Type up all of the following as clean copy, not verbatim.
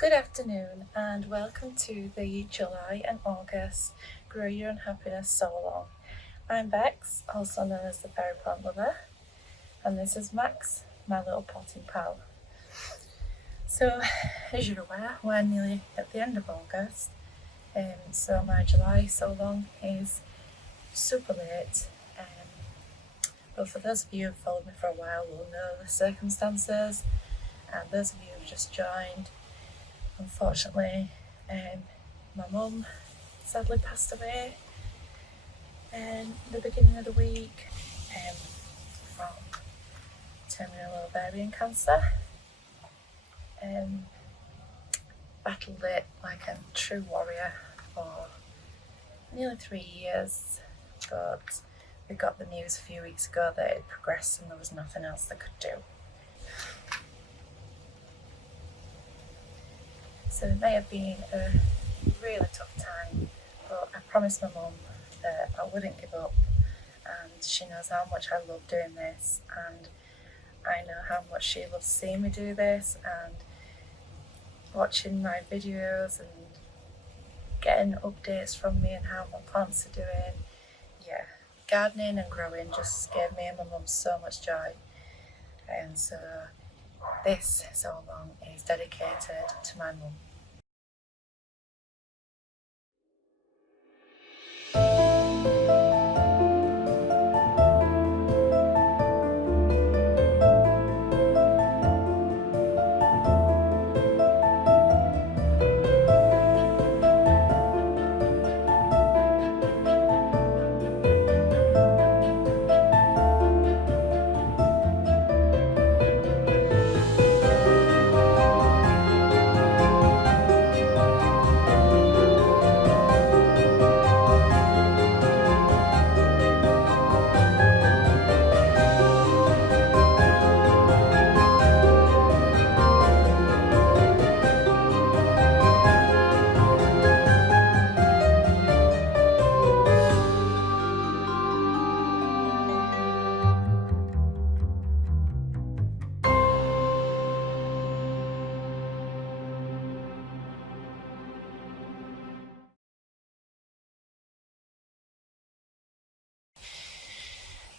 Good afternoon and welcome to the July and August Grow Your Own Happiness Sow Along. I'm Bex, also known as the Fairy Plant Lover, and this is Max, my little potting pal. So, as you're aware, we're nearly at the end of August, so my July sow along is super late. But for those of you who've followed me for a while will know the circumstances, and those of you who've just joined, unfortunately, my mum sadly passed away the beginning of the week from terminal ovarian cancer. Battled it like a true warrior for nearly 3 years, but we got the news a few weeks ago that it progressed and there was nothing else they could do. So it may have been a really tough time, but I promised my mum that I wouldn't give up, and she knows how much I love doing this, and I know how much she loves seeing me do this and watching my videos and getting updates from me and how my plants are doing. Yeah, gardening and growing just gave me and my mum so much joy, and so this sow along is dedicated to my mum.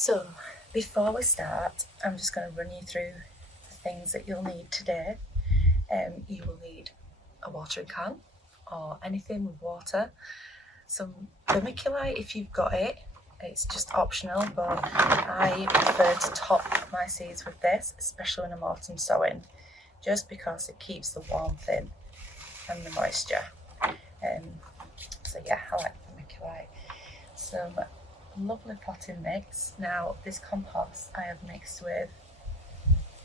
So before we start, I'm just going to run you through the things that you'll need today. You will need a watering can or anything with water, some vermiculite if you've got it. It's just optional, but I prefer to top my seeds with this, especially when I'm autumn sowing, just because it keeps the warmth in and the moisture. So yeah, I like vermiculite. Some lovely potting mix. Now this compost I have mixed with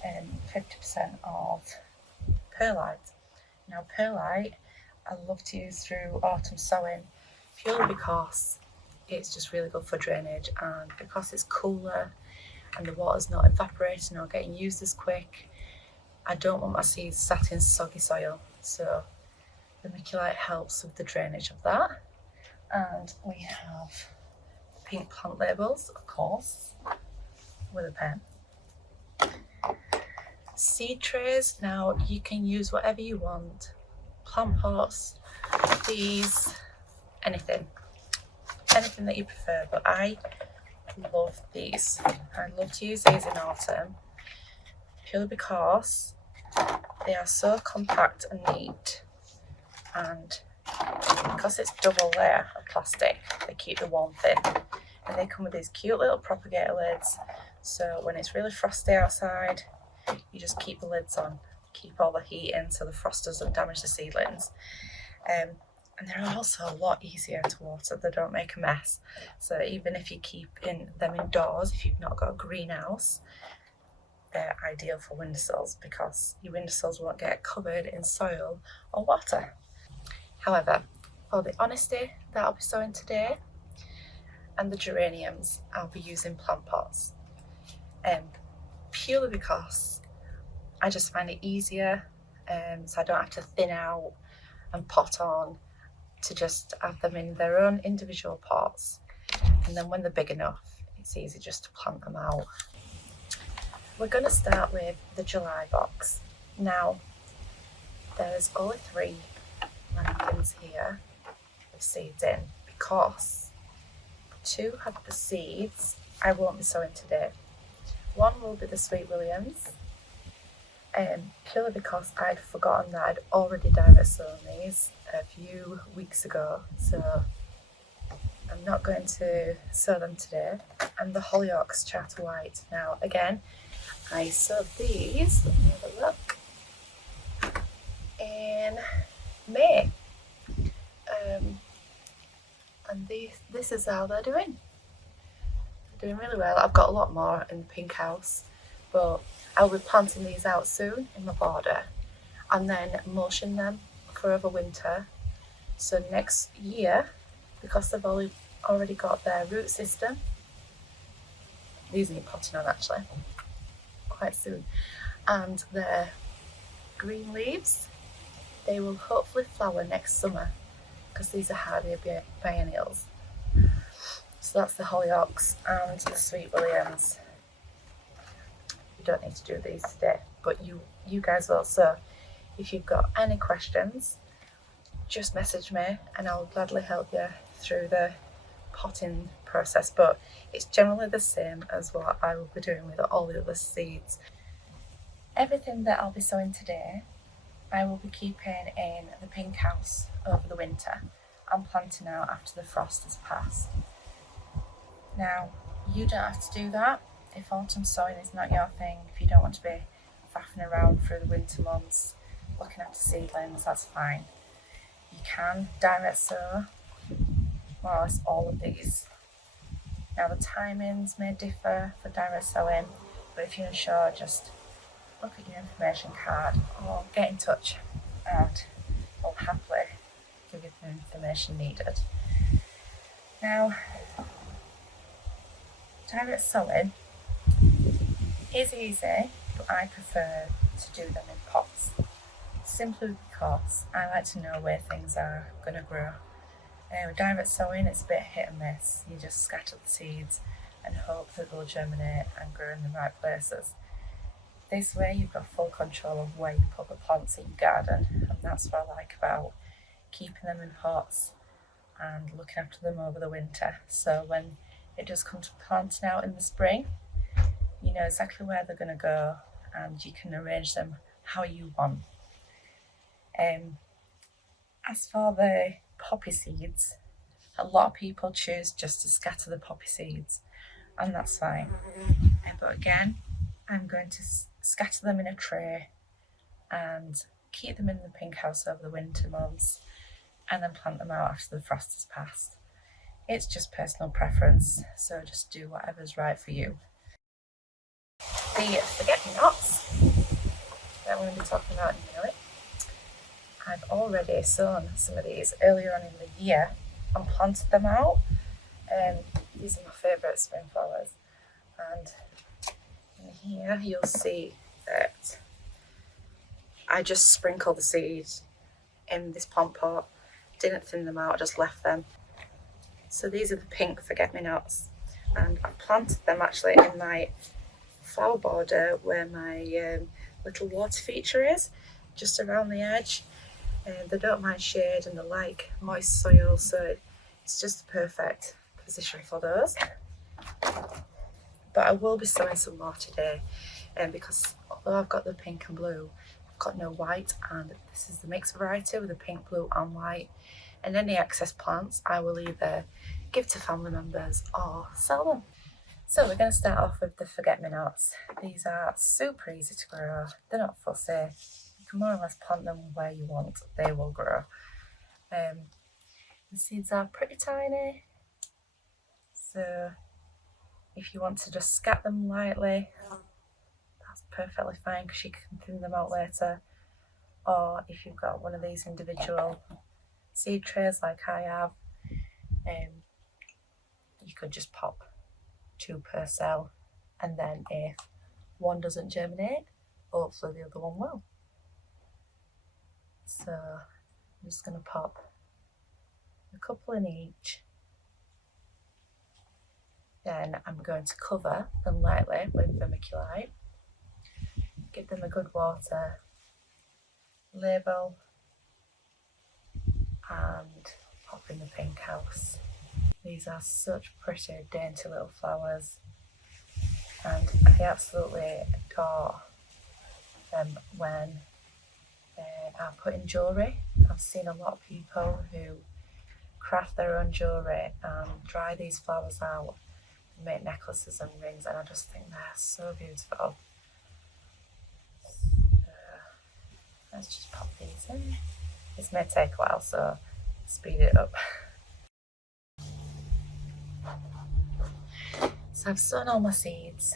50% of perlite. Now perlite I love to use through autumn sowing purely because it's just really good for drainage, and because it's cooler and the water's not evaporating or getting used as quick, I don't want my seeds sat in soggy soil, so the vermiculite helps with the drainage of that. And we have pink plant labels, of course, with a pen. Seed trays, now you can use whatever you want, plant pots, these, anything that you prefer, but I love these. I love to use these in autumn purely because they are so compact and neat, and because it's double layer of plastic, they keep the warmth in, and they come with these cute little propagator lids, so when it's really frosty outside you just keep the lids on, keep all the heat in so the frost doesn't damage the seedlings. And they're also a lot easier to water, they don't make a mess, so even if you keep them indoors, if you've not got a greenhouse, they're ideal for windowsills because your windowsills won't get covered in soil or water. However, for the honesty that I'll be sowing today and the geraniums, I'll be using plant pots, purely because I just find it easier, so I don't have to thin out and pot on, to just have them in their own individual pots, and then when they're big enough it's easy just to plant them out. We're going to start with the July box. Now there's only 3 mannequins here with seeds in because 2 have the seeds I won't be sowing today. 1 will be the Sweet Williams, purely because I'd forgotten that I'd already direct sown these a few weeks ago, so I'm not going to sow them today. And the Hollyoaks Charter White. Now again, I sowed these, let me have a look, in May. And this is how they're doing. They're doing really well. I've got a lot more in the pink house, but I'll be planting these out soon in my border and then mulching them for over winter. So next year, because they've already got their root system, these need potting on actually quite soon, and their green leaves, they will hopefully flower next summer because these are hardy biennials. So that's the Hollyoaks and the Sweet Williams. You don't need to do these today, but you guys will. So if you've got any questions, just message me and I'll gladly help you through the potting process. But it's generally the same as what I will be doing with all the other seeds. Everything that I'll be sowing today, I will be keeping in the pink house over the winter and planting out after the frost has passed. Now, you don't have to do that if autumn sowing is not your thing. If you don't want to be faffing around through the winter months looking after seedlings, that's fine. You can direct sow more or less all of these. Now the timings may differ for direct sowing, but if you're unsure, just look at your information card or get in touch and I'll happily give you the information needed. Now, direct sowing is easy, but I prefer to do them in pots, simply because I like to know where things are going to grow. With direct sowing, it's a bit hit and miss. You just scatter the seeds and hope that they'll germinate and grow in the right places. This way you've got full control of where you put the plants in your garden, and that's what I like about keeping them in pots and looking after them over the winter. So when it does come to planting out in the spring, you know exactly where they're going to go and you can arrange them how you want. As for the poppy seeds, a lot of people choose just to scatter the poppy seeds, and that's fine. But again, I'm going to scatter them in a tray and keep them in the pink house over the winter months and then plant them out after the frost has passed. It's just personal preference, so just do whatever's right for you. The forget-me-nots that I'm going to be talking about in a minute, I've already sown some of these earlier on in the year and planted them out. These are my favourite spring flowers, and in here you'll see that I just sprinkled the seeds in this plant pot, didn't thin them out, just left them. So these are the pink forget-me-nots, and I planted them actually in my flower border where my little water feature is, just around the edge. They don't mind shade and they like moist soil, so it's just the perfect position for those. But I will be sowing some more today, because although I've got the pink and blue, I've got no white, and this is the mixed variety with the pink, blue and white. And any excess plants I will either give to family members or sell them. So we're going to start off with the forget-me-nots. These are super easy to grow, they're not fussy. You can more or less plant them where you want, they will grow. The seeds are pretty tiny, so if you want to just scat them lightly, that's perfectly fine because you can thin them out later. Or if you've got one of these individual seed trays like I have, you could just pop 2 per cell, and then if one doesn't germinate, hopefully the other one will. So I'm just going to pop a couple in each. Then I'm going to cover them lightly with vermiculite, give them a good water label and pop in the pink house. These are such pretty, dainty little flowers, and I absolutely adore them when they are put in jewellery. I've seen a lot of people who craft their own jewellery and dry these flowers out and make necklaces and rings, and I just think they're so beautiful. Let's just pop these in. This may take a while, so speed it up. So I've sown all my seeds,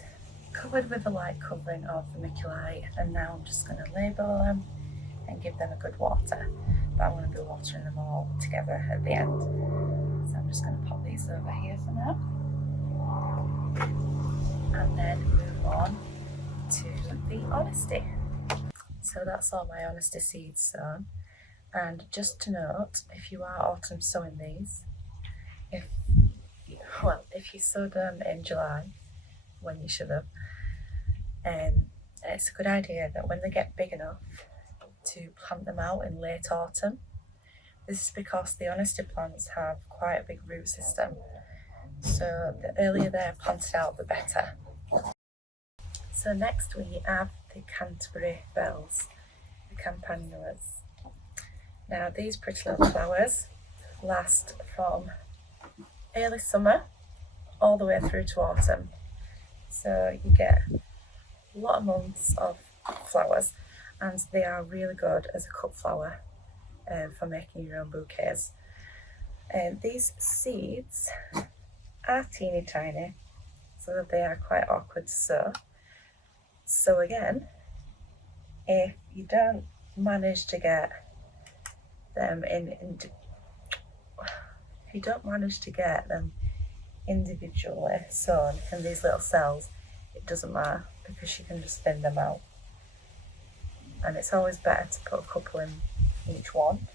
covered with a light covering of vermiculite, and now I'm just going to label them and give them a good water. But I'm going to be watering them all together at the end. So I'm just going to pop these over here for now. And then move on to the Honesty. So that's all my Honesty seeds sown. And just to note, if you are autumn sowing these, if you sowed them in July, when you should have, it's a good idea that when they get big enough to plant them out in late autumn. This is because the Honesty plants have quite a big root system, so the earlier they're planted out, the better. So next we have the Canterbury Bells, the campanulas. Now these pretty little flowers last from early summer all the way through to autumn. So you get a lot of months of flowers, and they are really good as a cut flower for making your own bouquets. These seeds are teeny tiny, so that they are quite awkward to sow. So again, if you don't manage to get them individually sown in these little cells, it doesn't matter, because you can just thin them out. And it's always better to put a couple in each one,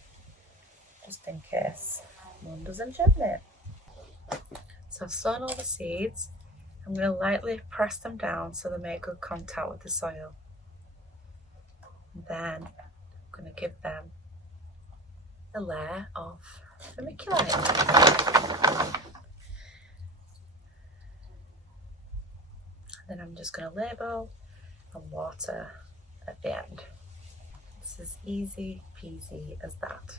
just in case one doesn't germinate. So I've sown all the seeds. I'm going to lightly press them down so they make good contact with the soil. And then I'm going to give them a layer of vermiculite. And then I'm just going to label and water at the end. It's as easy peasy as that.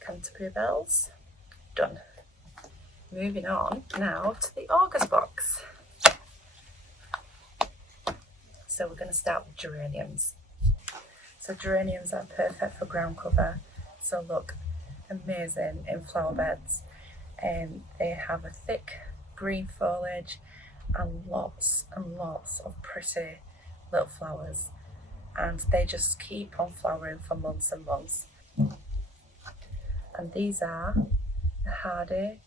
Canterbury Bells, done. Moving on now to the August box. So we're going to start with geraniums. So geraniums are perfect for ground cover, so look amazing in flower beds. They have a thick green foliage and lots of pretty little flowers, and they just keep on flowering for months and months. And these are a hardy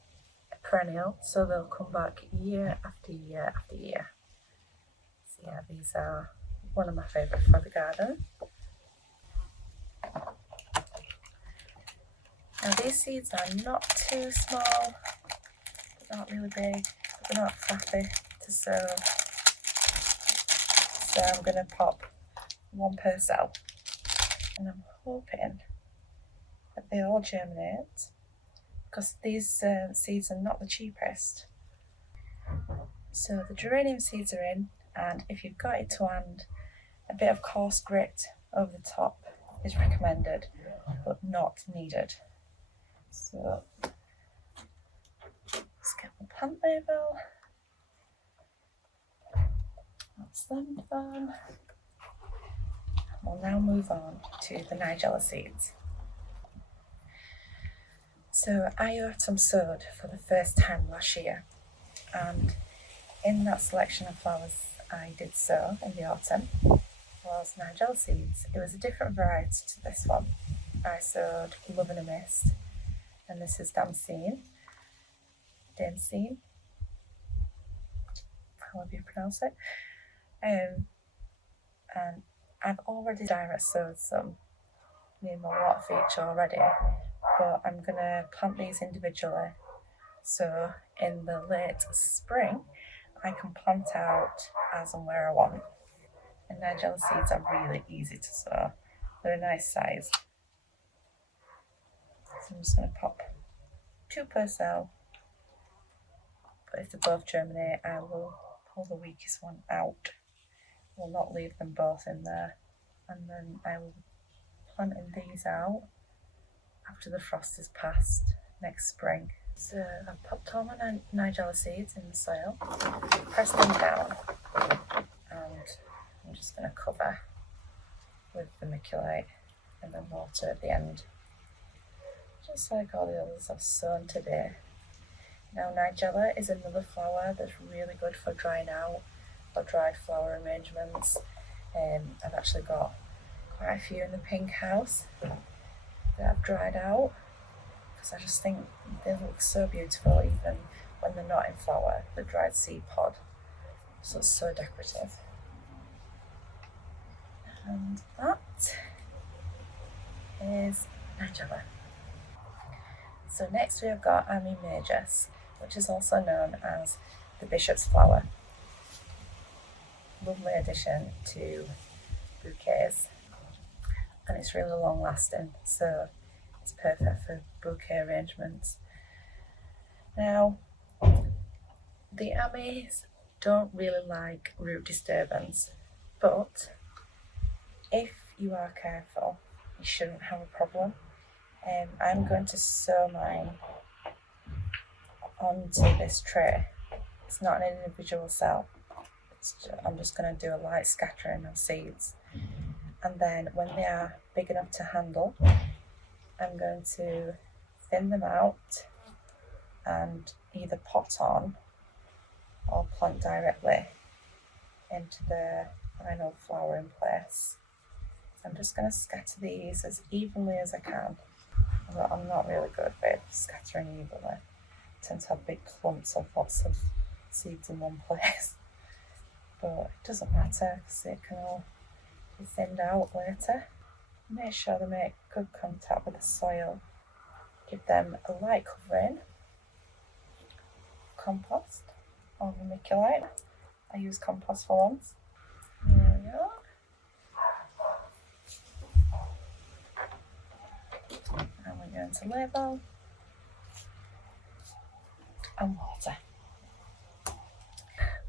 perennial, so they'll come back year after year after year. So yeah, these are one of my favourite for the garden. Now these seeds are not too small, but not really big, but they're not fluffy to sow. So I'm going to pop one per cell, and I'm hoping that they all germinate, because these seeds are not the cheapest. So the geranium seeds are in, and if you've got it to hand, a bit of coarse grit over the top is recommended, but not needed. So let's get the plant label. That's them done. We'll now move on to the Nigella seeds. So I autumn sowed for the first time last year, and in that selection of flowers I did sow in the autumn was Nigella seeds. It was a different variety to this one. I sowed Love in a Mist, and this is Damascene, however you pronounce it. And I've already direct sowed some near my water feature already, but I'm going to plant these individually. So in the late spring, I can plant out as and where I want. And Nigella seeds are really easy to sow. They're a nice size. So I'm just going to pop 2 per cell. But if they both germinate, I will pull the weakest one out. I will not leave them both in there. And then I will plant these out after the frost is passed next spring. So I've popped all my Nigella seeds in the soil, press them down, and I'm just going to cover with vermiculite and then water at the end, just like all the others I've sown today. Now Nigella is another flower that's really good for drying out, for dried flower arrangements. I've actually got quite a few in the pink house that I've dried out, because I just think they look so beautiful even when they're not in flower, the dried seed pod. So it's so decorative. And that is Nigella. So next we have got Ammi majus, which is also known as the bishop's flower. Lovely addition to bouquets, and it's really long lasting, so it's perfect for bouquet arrangements. Now, the Ammis don't really like root disturbance, but if you are careful, you shouldn't have a problem. I'm going to sow mine onto this tray. It's not an individual cell. I'm just going to do a light scattering of seeds, and then when they are big enough to handle, I'm going to thin them out and either pot on or plant directly into the final flowering place. So I'm just going to scatter these as evenly as I can. Although I'm not really good with scattering evenly. I tend to have big clumps of lots of seeds in one place. But it doesn't matter, because it can all be thinned out later. Make sure they make good contact with the soil. Give them a light covering. Compost or vermiculite. I use compost for once. There we go. And we're going to label and water.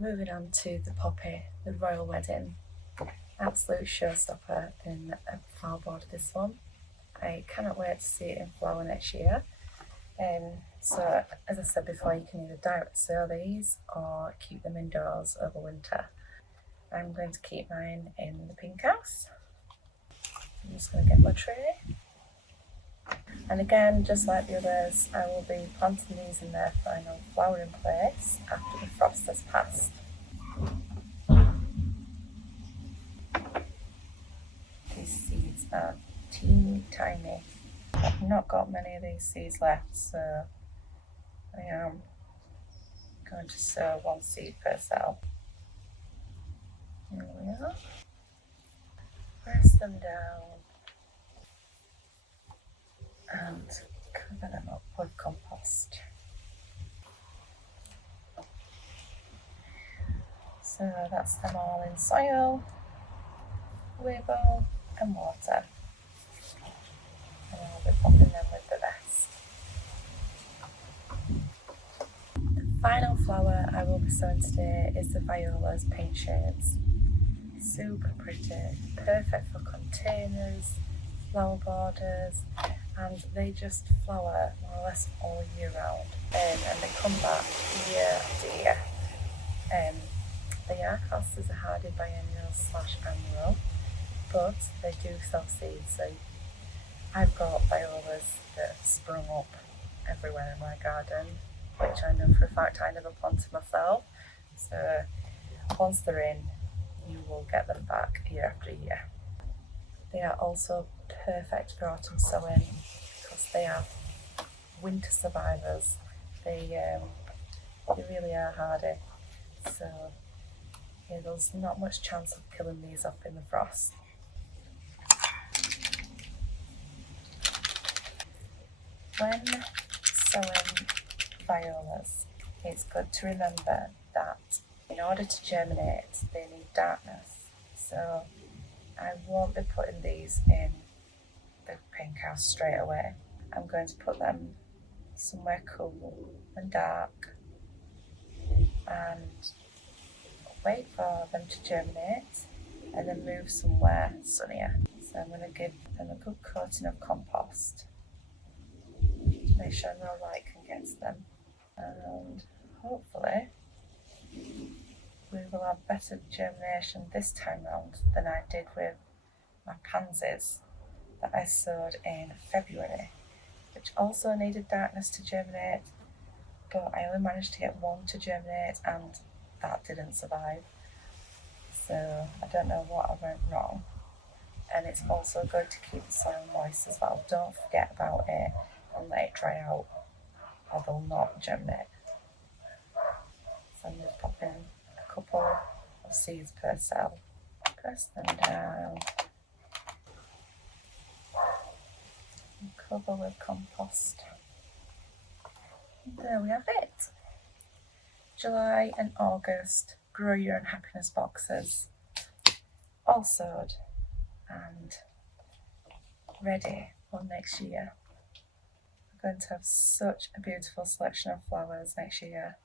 Moving on to the poppy, the Royal Wedding. Absolute showstopper in a flower border, this one. I cannot wait to see it in flower next year. So as I said before, you can either direct sow these or keep them indoors over winter. I'm going to keep mine in the pink house. I'm just going to get my tray. And again, just like the others, I will be planting these in their final flowering place after the frost has passed. These seeds are teeny tiny. I've not got many of these seeds left, so I am going to sow 1 seed per cell. Here we are. Press them down and cover them up with compost. So that's them all in soil, label and water. And I'll be popping them with the rest. The final flower I will be sowing today is the Viola's Pink Shades. Super pretty, perfect for containers, flower borders, and they just flower more or less all year round, and they come back year after year. They are classed as a hardy biennial / annual, but they do self-seed, so I've got violas that have sprung up everywhere in my garden, which I know for a fact I never planted myself, so once they're in, you will get them back year after year. They are also perfect for autumn sowing because they are winter survivors. They really are hardy. So yeah, there's not much chance of killing these off in the frost. When sowing violas, it's good to remember that In order to germinate, they need darkness. So I won't be putting these in the pink house straight away. I'm going to put them somewhere cool and dark and wait for them to germinate and then move somewhere sunnier. So I'm going to give them a good coating of compost to make sure no light can get to them, and hopefully we will have better germination this time round than I did with my pansies that I sowed in February, which also needed darkness to germinate, but I only managed to get one to germinate and that didn't survive. So I don't know what I went wrong. And it's also good to keep the soil moist as well. Don't forget about it and let it dry out or they'll not germinate. So I'm just popping a couple of seeds per cell. Press them down. And cover with compost. And there we have it. July and August Grow Your Own Happiness boxes. All sowed and ready for next year. We're going to have such a beautiful selection of flowers next year.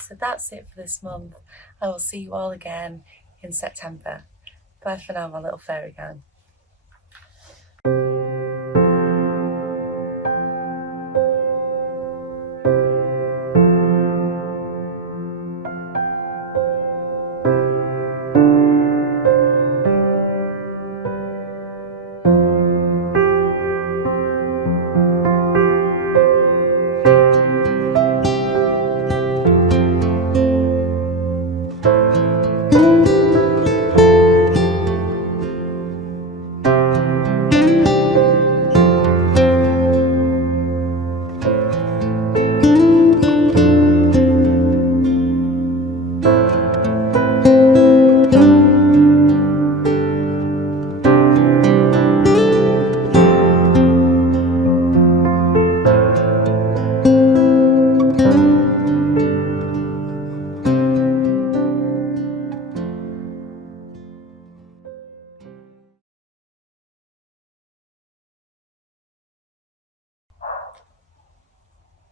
So that's it for this month. I will see you all again in September. Bye for now, my little fairy gang.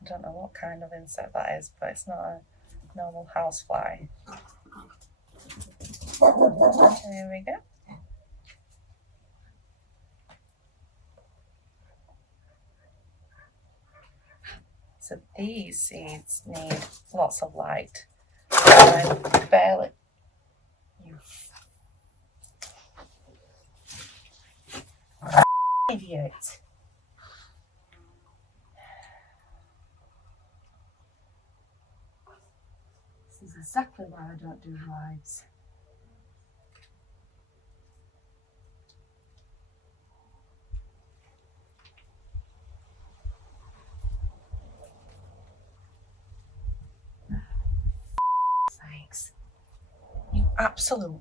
I don't know what kind of insect that is, but it's not a normal housefly. There we go. So these seeds need lots of light. I barely. You idiot. This is exactly why I don't do lives. Thanks. You absolute